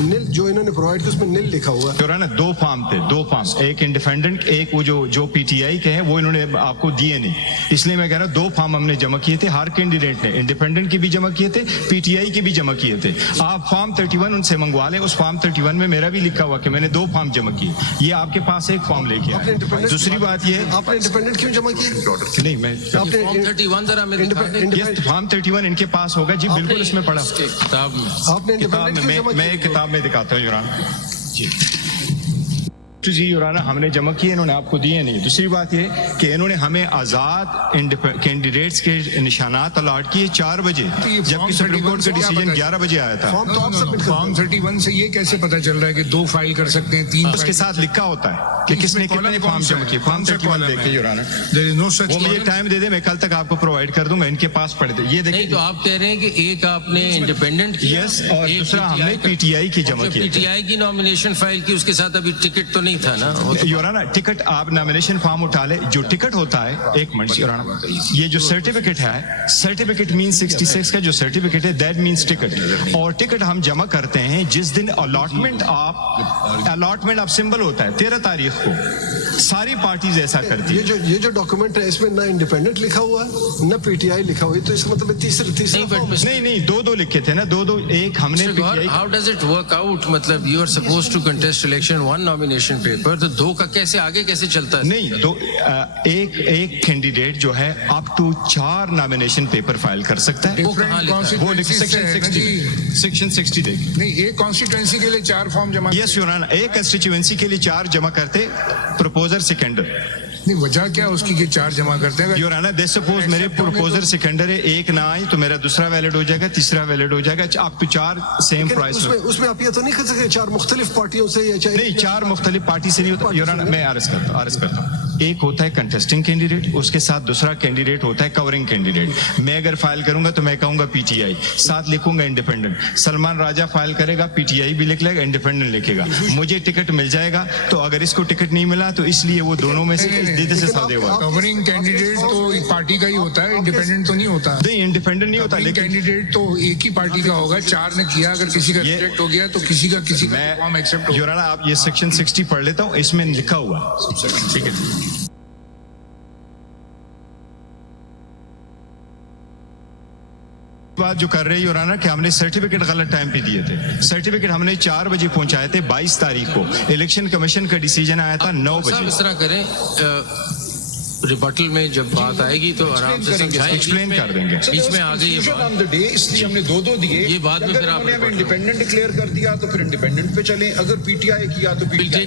نیل جو انہوں نے پرووائڈ کیا اس میں نیل لکھا ہوا ہے. جو نا 2 فارم تھے, 2 فارم, ایک انڈیپینڈنٹ, ایک وہ جو پی ٹی آئی کے ہیں وہ انہوں نے آپ کو دیے نہیں, اس لیے میں کہہ رہا ہوں 2 فارم ہم نے جمع کیے تھے ہر کینڈیڈیٹ نے, انڈیپینڈنٹ کے بھی جمع کیے تھے, پی ٹی آئی کے بھی جمع کیے تھے. آپ فارم 31 ان سے منگوا لیں, اس فارم 31 میں میرا بھی لکھا ہوا کہ میں نے 2 فارم جمع کیے, یہ آپ کے پاس ایک فارم لے کے آئے. دوسری بات یہ ہے آپ نے انڈیپینڈنٹ کیوں جمع کیے؟ نہیں, میں فارم 31 ذرا میں دکھا دیں. فارم 31 ان کے پاس ہوگا جی, بالکل اس میں پڑا کتاب میں. آپ نے انڈیپینڈنٹ کیوں جمع میں کیے؟ کتاب میں دکھاتا ہوں یور آنر. جی یور آنر, ہم نے جمع کیے, انہوں نے آپ کو دیے نہیں. دوسری بات یہ کہ انہوں نے ہمیں آزاد کینڈیڈیٹس کے نشانات الاٹ کیے 4 بجے, جبکہ سپریم کورٹ کا ڈیسیجن 11 بجے آیا تھا. فارم 31 سے یہ کیسے پتہ چل رہا ہے کہ 2 فائل کر سکتے ہیں, 3 اس کے ساتھ لکھا ہوتا ہے کہ کس نے کتنے فارم جمع کیے. فارم 31 دیکھیں یور آنر, وہ مجھے ٹائم دے دے, میں کل تک آپ کو پرووائڈ کر دوں گا, ان کے پاس پڑے تھے. یہ دیکھیں نہیں تو آپ کہہ رہے ہیں کہ ایک آپ نے انڈیپینڈنٹ کیا, یس, اور دوسرا ہم نے پی ٹی آئی کی جمع پی کیے. ٹی آئی کی نامینیشن فائل کی, اس کے ساتھ ابھی ٹکٹ تو نہیں تھا نا. یور آنر ٹکٹ آپ نامینیشن فارم اٹھا لے, جو ٹکٹ ہوتا ہے, ایک منٹ یور آنر, یہ جو سرٹیفکیٹ ہے, سرٹیفکیٹ مینس 66 کا جو سرٹیفکیٹ ہے دیٹ مینس ٹکٹ, اور ٹکٹ ہم جمع کرتے ہیں جس دن الاٹمنٹ آپ سمبل ہوتا ہے 13 تاریخ کو. ساری پارٹیز ایسا کرتی ہے. یہ جو ڈاکومنٹ ہے اس میں نہ انڈیپینڈنٹ لکھا ہوا ہے نہ پی ٹی آئی لکھا ہوا ہے, تو اس کا مطلب تیسرا فارم ہے. نہیں 2 لکھے تھے نا, 2 ایک ہم نے How does it work out? مطلب you are supposed to contest election 1 nomination paper, تو 2 کا کیسے آگے کیسے چلتا ہے؟ نہیں, تو ایک کینڈیڈیٹ جو ہے up to 4 nomination paper file کر سکتا ہے. وہ کہاں لکھا ہے؟ وہ سیکشن 60 دیکھ. نہیں, ایک کانسٹیٹوینسی کے لیے 4 فارم جمع. یس یور آنر, ایک کنسٹیچوئنسی کے لیے 4 جمع کرتے, پروپوزر سیکنڈر. نہیں, وجہ کیا اس کی کہ 4 جمع کرتے ہیں؟ یور آنر, دے سپوز میرے پروپوزر سیکنڈر ہے, ایک نہ آئی تو میرا دوسرا ویلڈ ہو جائے گا, تیسرا ویلڈ ہو جائے گا, اپ ٹو 4 سیم پرائس. اس میں آپ یہ تو نہیں کر سکتے 4 مختلف پارٹیوں سے یا چاہے نہیں, 4 مختلف پارٹی سے نہیں ہوتا. یور آنر, میں عرض کرتا ہوں, ایک ہوتا ہے کنٹیسٹنگ کینڈیڈیٹ, اس کے ساتھ دوسرا کینڈیڈیٹ ہوتا ہے کورنگ کینڈیڈیٹ. میں اگر فائل کروں گا تو میں کہوں گا پی ٹی آئی, ساتھ لکھوں گا انڈیپینڈنٹ. سلمان راجہ فائل کرے گا, پی ٹی آئی بھی لکھ لے گا, انڈیپینڈنٹ لکھے گا. مجھے ٹکٹ مل جائے گا, تو اگر اس کو ٹکٹ نہیں ملا تو اس لیے وہ دونوں میں سے دیتے سے سودے ہوا. کورنگ کینڈیڈیٹ تو ایک پارٹی کا ہی ہوتا ہے, انڈیپینڈنٹ تو نہیں ہوتا. نہیں, انڈیپینڈنٹ نہیں ہوتا, لیکن کینڈیڈیٹ تو ایک ہی پارٹی کا ہوگا. 4 نے کیا, اگر کسی کا ریجیکٹ ہو گیا تو کسی کا فارم ایکسپٹ ہوگا. یور آنر, آپ یہ سیکشن 60 پڑھ لیتا ہوں, اس میں لکھا ہوا. ٹھیک ہے, بات جو کر رہے ہیں یور آنر کہ ہم نے سرٹیفکیٹ غلط ٹائم پہ دیے تھے. سرٹیفکیٹ ہم نے 4 بجے پہنچائے تھے 22 تاریخ کو. الیکشن کمیشن کا ڈیسیجن آیا تھا 9 بجے. اس طرح کریں, ریبٹل میں جب بات آئے گی تو آرام سے سمجھائیں, ایکسپلین کر دیں گے. بیچ میں آ گئی یہ بات, اس لیے ہم نے 2 دیے. یہ بعد میں پھر آپ انڈیپینڈنٹ ڈکلیئر کر دیا تو پھر انڈیپینڈنٹ پہ چلیں, اگر پی ٹی آئی کیا تو پی ٹی آئی.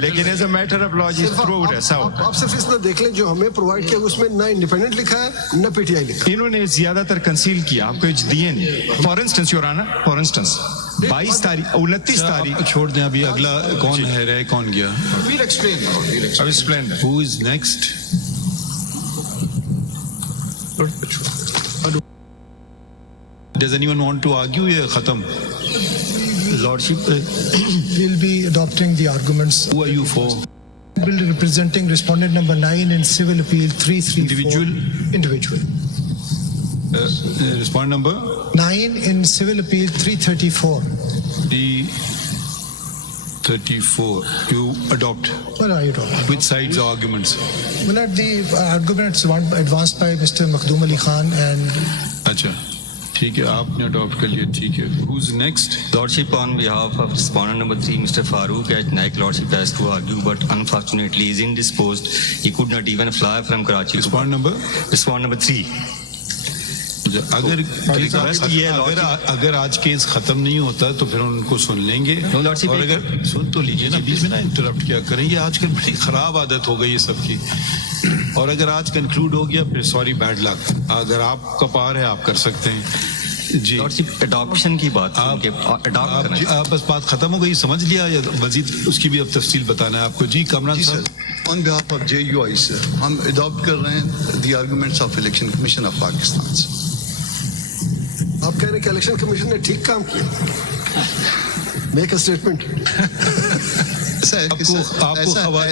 لیکن is a matter of law جی تھرو اٹ ایسا ہوتا ہے. آپ صرف اس میں دیکھ لیں جو ہمیں پرووائڈ کیا اس میں نہ انڈیپینڈنٹ لکھا ہے نہ پی ٹی آئی لکھا ہے. انہوں نے زیادہ تر کنسیل کیا, آپ کو دیے نہیں. For instance your owner, for instance 22 تاریخ 29 تاریخ چھوڑ دیں. ابھی اگلا کون ہے, رہے کون گیا؟ We'll explain. اب explain. Who is next? Does anyone want to argue? یہ ختم. Lordship, we'll be adopting the arguments. Who are you for? We'll be representing respondent number 9 in civil appeal 334. Individual? Individual. Respondent number? 9 in civil appeal 334. 34. You adopt. What are you talking about? Which sides are arguments? Well, at the arguments advanced by Mr. Makhdoom Ali Khan and... اچھا ٹھیک ہے, آپ نے adapt کر لیا, ٹھیک ہے. Who's next? Lordship, on behalf of respondent number 3, Mr. Farooq at Naik Lordship has to argue, but unfortunately is indisposed. He could not even fly from Karachi. Respondent number? Respondent number 3. اگر آج case ختم نہیں ہوتا تو پھر ان کو سن لیں گے, اور اگر سن تو لیجیے نا, بیچ میں نا انٹرپٹ کیا کریں. یہ آج کل بڑی خراب عادت ہو گئی ہے سب کی. اور اگر آج کنکلوڈ ہو گیا پھر سوری بیڈ لک. اگر آپ کا پار ہے آپ کر سکتے ہیں. جی اڈاپشن کی بات, آپ بس بات ختم ہو گئی, سمجھ لیا, یا مزید اس کی بھی اب تفصیل بتانا ہے آپ کو؟ جی کامران صاحب. آن بہاف آف جے یو آئی سر, ہم اڈاپٹ کر رہے ہیں the arguments of Election Commission of Pakistan. آپ کہہ رہے ہیں کہ الیکشن کمیشن نے ٹھیک کام کیا. Make a statement.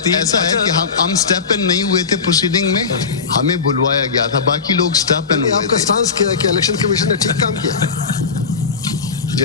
ایسا ہے کہ ہم اسٹیپ ان نہیں ہوئے تھے پروسیڈنگ میں, ہمیں بلوایا گیا تھا, باقی لوگ اسٹیپ ان ہوئے تھے. آپ کا سٹانس کیا ہے کہ الیکشن کمیشن نے ٹھیک کام کیا؟ جی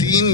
3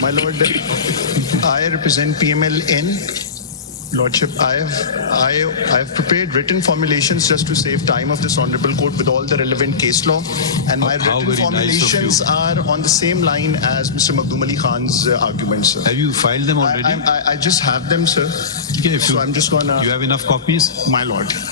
My Lord, I represent PMLN. Lordship, I have prepared written formulations just to save time of this honorable court with all the relevant case law, and my How written very nice of formulations you. are on the same line as Mr. Makhdoom Ali Khan's arguments, sir. Have you filed them already? I just have them, sir. Okay, if So I'm just gonna. you have enough copies? My Lord.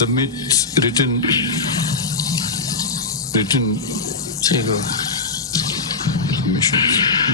Submit written commissions।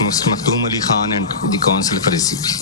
Mr. Makhdoom Ali Khan and the council for receipt।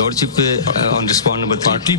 Lordship on respondent number 3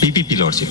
PPP Lordship।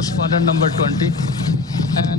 Respondent number 20 and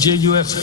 JUF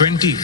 20